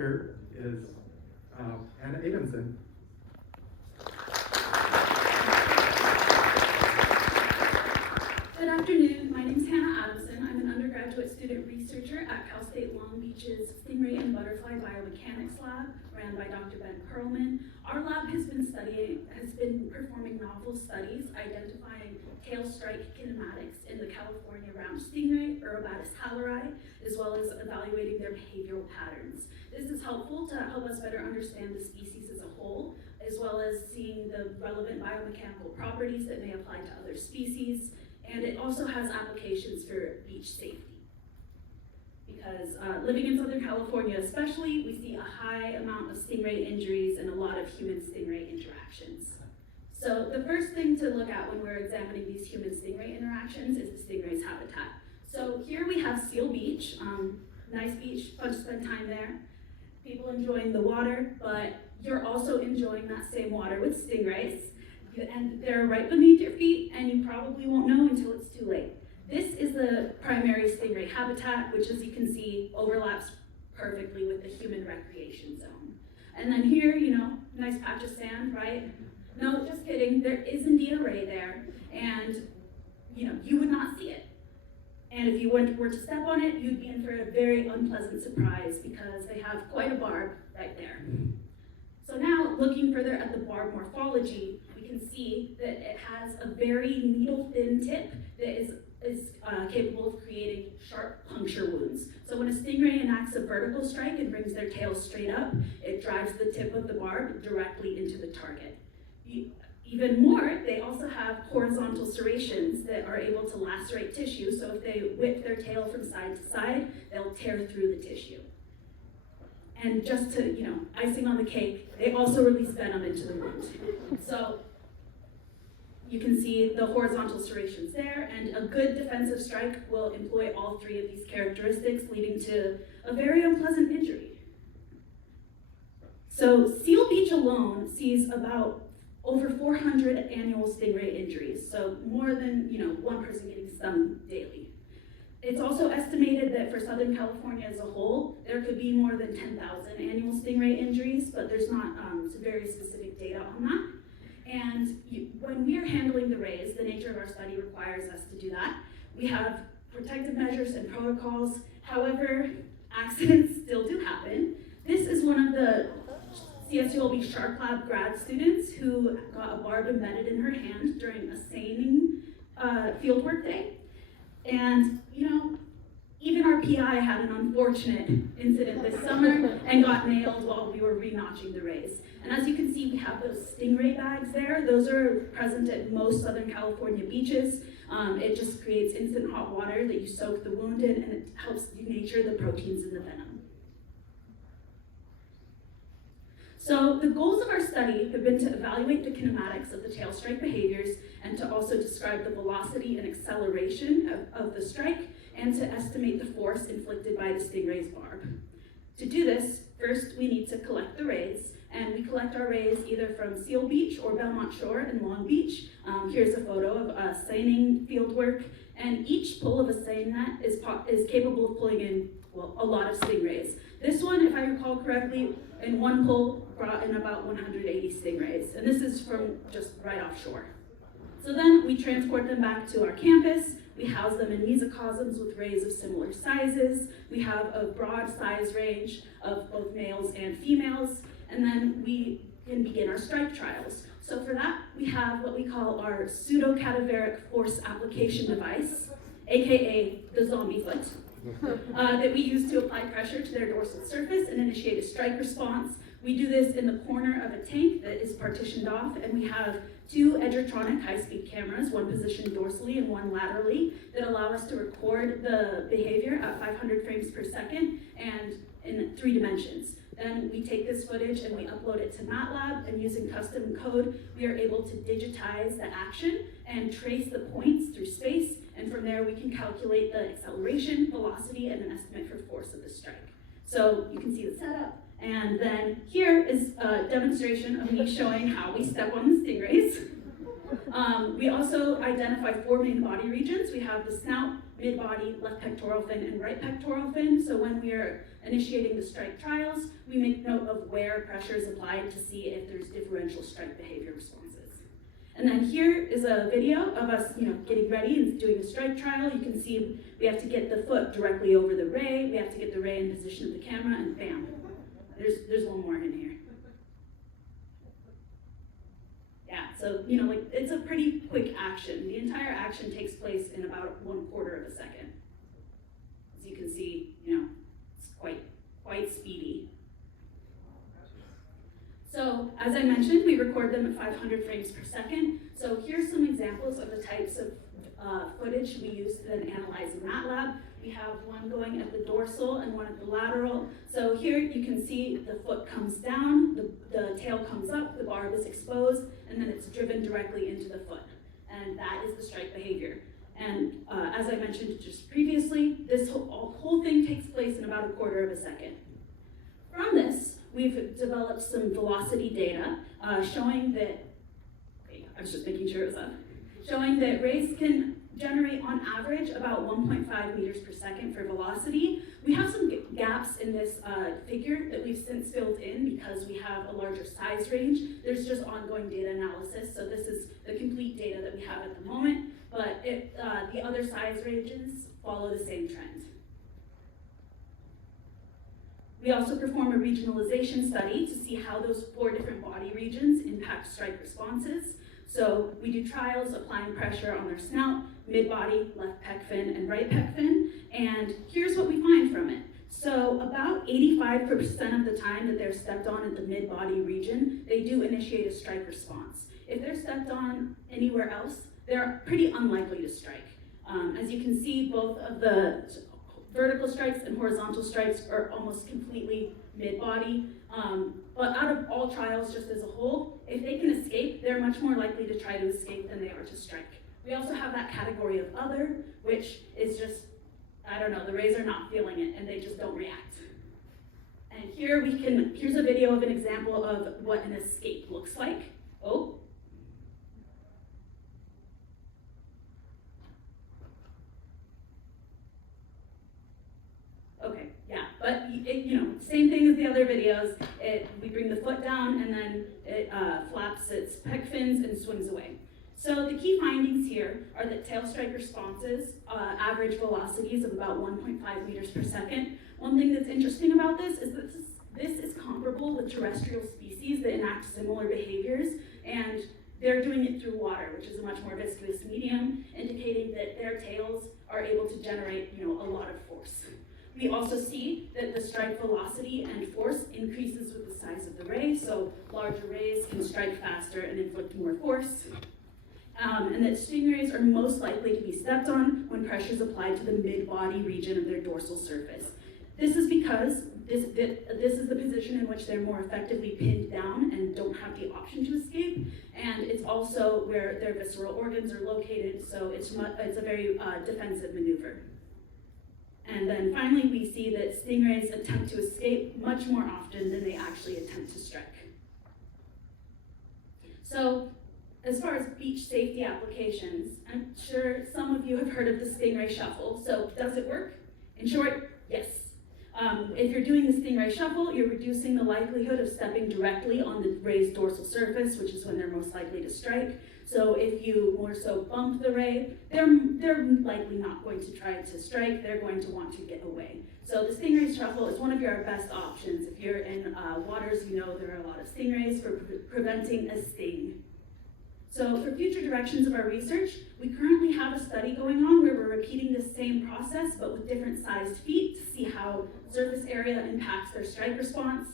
speaker is Hanna Adamson. Good afternoon, my name is Hanna Adamson. I'm an undergraduate student researcher at Cal State Long Beach's Stingray and Butterfly Biomechanics lab, ran by Dr. Perlman. Our lab has been performing novel studies identifying tail strike kinematics in the California round stingray, Urobatis halleri, as well as evaluating their behavioral patterns. This is helpful to help us better understand the species as a whole, as well as seeing the relevant biomechanical properties that may apply to other species. And it also has applications for beach safety. Because living in Southern California especially, we see a high amount of stingray injuries and a lot of human-stingray interactions. So the first thing to look at when we're examining these human-stingray interactions is the stingray's habitat. So here we have Seal Beach, nice beach, fun to spend time there. People enjoying the water, but you're also enjoying that same water with stingrays. And they're right beneath your feet, and you probably won't know until it's too late. This is the primary stingray habitat, which, as you can see, overlaps perfectly with the human recreation zone. And then here, nice patch of sand, right? No, just kidding. There is indeed a ray there, and you would not see it. And if you were to step on it, you'd be in for a very unpleasant surprise because they have quite a barb right there. So now, looking further at the barb morphology, we can see that it has a very needle-thin tip that is capable of creating sharp puncture wounds. So when a stingray enacts a vertical strike and brings their tail straight up, it drives the tip of the barb directly into the target. Even more, they also have horizontal serrations that are able to lacerate tissue, so if they whip their tail from side to side, they'll tear through the tissue. And just to, icing on the cake, they also release venom into the wound. So you can see the horizontal serrations there, and a good defensive strike will employ all three of these characteristics, leading to a very unpleasant injury. So Seal Beach alone sees about over 400 annual stingray injuries, so more than one person getting stung daily. It's also estimated that for Southern California as a whole, there could be more than 10,000 annual stingray injuries, but there's not very specific data on that. And when we are handling the rays, the nature of our study requires us to do that. We have protective measures and protocols. However, accidents still do happen. This is one of the CSULB Shark Lab grad students who got a barb embedded in her hand during a seining fieldwork day. And, even our PI had an unfortunate incident this summer and got nailed while we were re-notching the rays. And as you can see, we have those stingray bags there. Those are present at most Southern California beaches. It just creates instant hot water that you soak the wound in, and it helps denature the proteins in the venom. So the goals of our study have been to evaluate the kinematics of the tail strike behaviors and to also describe the velocity and acceleration of the strike and to estimate the force inflicted by the stingray's barb. To do this, first we need to collect the rays, and we collect our rays either from Seal Beach or Belmont Shore in Long Beach. Here's a photo of a seining fieldwork, and each pull of a seine net is capable of pulling in, a lot of stingrays. This one, if I recall correctly, in one pull brought in about 180 stingrays, and this is from just right offshore. So then we transport them back to our campus. We house them in mesocosms with rays of similar sizes. We have a broad size range of both males and females, and then we can begin our strike trials. So for that, we have what we call our pseudo-cadaveric force application device, aka the zombie foot, that we use to apply pressure to their dorsal surface and initiate a strike response. We do this in the corner of a tank that is partitioned off, and we have two Edgertronic high-speed cameras, one positioned dorsally and one laterally, that allow us to record the behavior at 500 frames per second and in 3 dimensions. Then we take this footage and we upload it to MATLAB, and using custom code, we are able to digitize the action and trace the points through space, and from there we can calculate the acceleration, velocity, and an estimate for force of the strike. So you can see the setup. And then here is a demonstration of me showing how we step on the stingrays. We also identify 4 main body regions. We have the snout, mid-body, left pectoral fin, and right pectoral fin. So when we are initiating the strike trials, we make note of where pressure is applied to see if there's differential strike behavior responses. And then here is a video of us, getting ready and doing a strike trial. You can see we have to get the foot directly over the ray. We have to get the ray in position of the camera, and bam, there's one more in here. Yeah, so, it's a pretty quick action. The entire action takes place in about 1/4 of a second. As you can see, it's quite speedy. So, as I mentioned, we record them at 500 frames per second. So here's some examples of the types of footage we use to then analyze in MATLAB. We have one going at the dorsal and one at the lateral. So here you can see the foot comes down, the tail comes up, the barb is exposed, and then it's driven directly into the foot. And that is the strike behavior. And as I mentioned just previously, this whole thing takes place in about 1/4 of a second. From this, we've developed some velocity data showing that, I was just making sure it was up, showing that rays can generate on average about 1.5 meters per second for velocity. We have some gaps in this figure that we've since filled in because we have a larger size range. There's just ongoing data analysis, so this is the complete data that we have at the moment, but the other size ranges follow the same trend. We also perform a regionalization study to see how those 4 different body regions impact strike responses. So we do trials applying pressure on their snout, mid-body, left pec fin, and right pec fin, and here's what we find from it. So about 85% of the time that they're stepped on at the mid-body region, they do initiate a strike response. If they're stepped on anywhere else, they're pretty unlikely to strike. As you can see, both of the vertical strikes and horizontal strikes are almost completely mid-body. But out of all trials just as a whole, if they can escape, they're much more likely to try to escape than they are to strike. We also have that category of other, which is just, the rays are not feeling it and they just don't react. And here's a video of an example of what an escape looks like. Oh. Okay, yeah, but same thing as the other videos. We bring the foot down and then it flaps its pec fins and swings away. So the key findings here are that tail strike responses average velocities of about 1.5 meters per second. One thing that's interesting about this is that this is comparable with terrestrial species that enact similar behaviors, and they're doing it through water, which is a much more viscous medium, indicating that their tails are able to generate a lot of force. We also see that the strike velocity and force increases with the size of the ray, so larger rays can strike faster and inflict more force. And that stingrays are most likely to be stepped on when pressure is applied to the mid-body region of their dorsal surface. This is because this is the position in which they're more effectively pinned down and don't have the option to escape, and it's also where their visceral organs are located, so it's a very defensive maneuver. And then finally, we see that stingrays attempt to escape much more often than they actually attempt to strike. So, as far as beach safety applications, I'm sure some of you have heard of the stingray shuffle. So, does it work? In short, yes. If you're doing the stingray shuffle, you're reducing the likelihood of stepping directly on the ray's dorsal surface, which is when they're most likely to strike. So if you more so bump the ray, they're likely not going to try to strike, they're going to want to get away. So the stingray shuffle is one of your best options. If you're in waters, there are a lot of stingrays for preventing a sting. So for future directions of our research, we currently have a study going on where we're repeating the same process but with different sized feet to see how surface area impacts their strike response.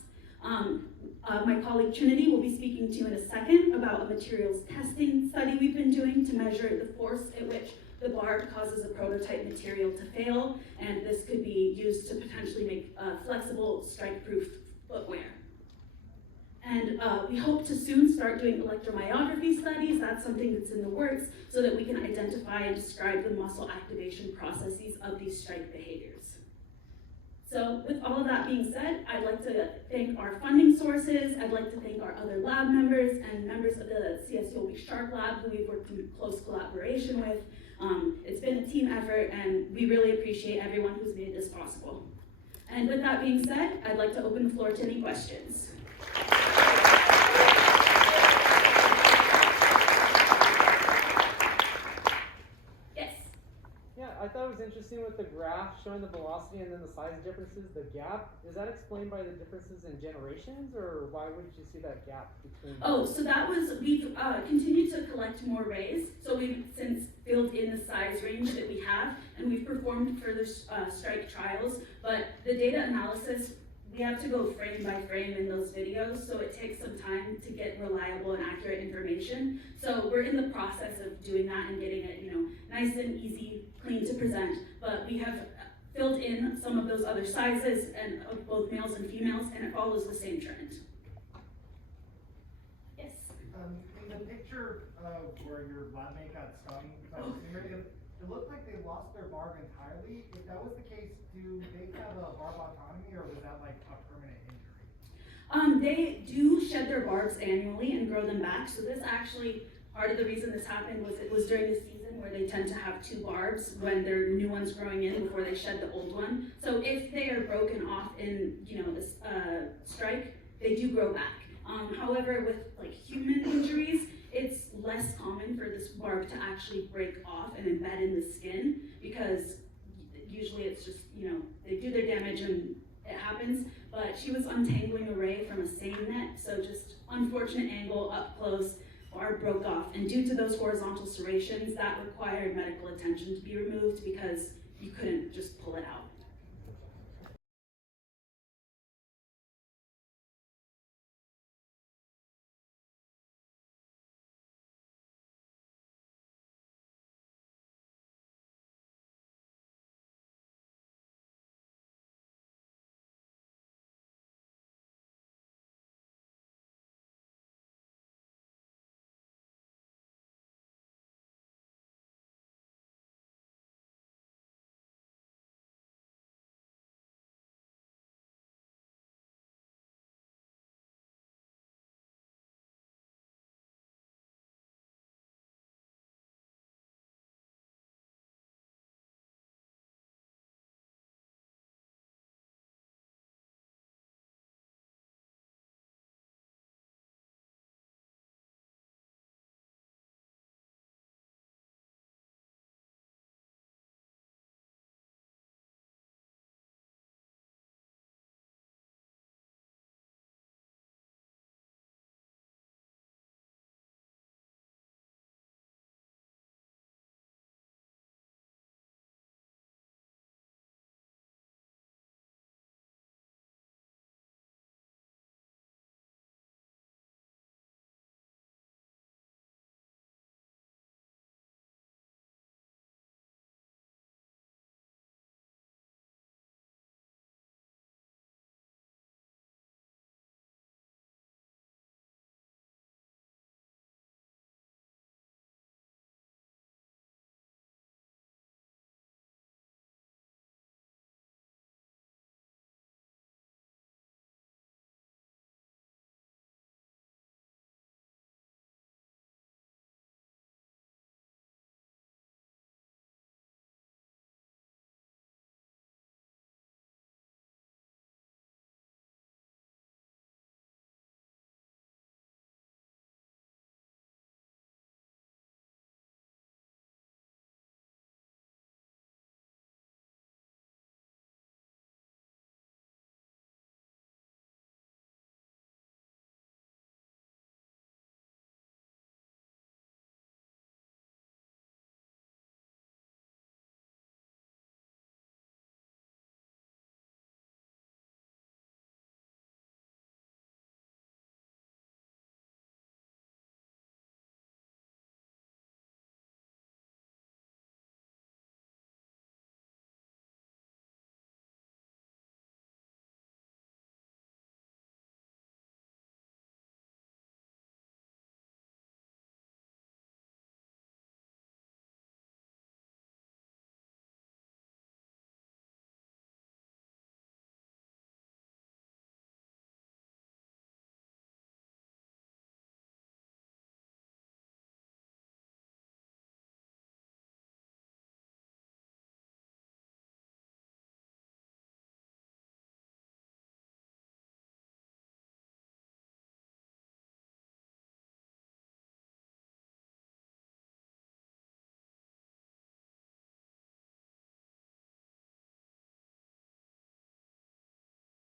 My colleague Trinity will be speaking to you in a second about a materials testing study we've been doing to measure the force at which the barb causes a prototype material to fail, and this could be used to potentially make flexible, strike-proof footwear. And we hope to soon start doing electromyography studies. That's something that's in the works so that we can identify and describe the muscle activation processes of these strike behaviors. So with all of that being said, I'd like to thank our funding sources, I'd like to thank our other lab members and members of the CSULB Shark Lab who we've worked in close collaboration with. It's been a team effort and we really appreciate everyone who's made this possible. And with that being said, I'd like to open the floor to any questions. I thought it was interesting with the graph showing the velocity and then the size differences, the gap. Is that explained by the differences in generations, or why would you see that gap between? Oh, so that was, we've continued to collect more rays. So we've since filled in the size range that we have, and we've performed further strike trials. But the data analysis, we have to go frame by frame in those videos, so it takes some time to get reliable and accurate information. So we're in the process of doing that and getting it, nice and easy, clean to present. But we have filled in some of those other sizes and of both males and females, and it follows the same trend. Yes. In the picture of where your lab mate got stung by the stingray, it looked like they lost their barb entirely. If that was the case, do they have a barb autonomy, or was that like a permanent injury? They do shed their barbs annually and grow them back. So this actually, part of the reason this happened was it was during the season where they tend to have two barbs when there are new ones growing in before they shed the old one. So if they are broken off in, this strike, they do grow back. However, with like human injuries, it's less common for this barb to actually break off and embed in the skin, because usually it's just, they do their damage and it happens. But she was untangling a ray from a seine net, so just unfortunate angle, up close, barb broke off. And due to those horizontal serrations, that required medical attention to be removed because you couldn't just pull it out.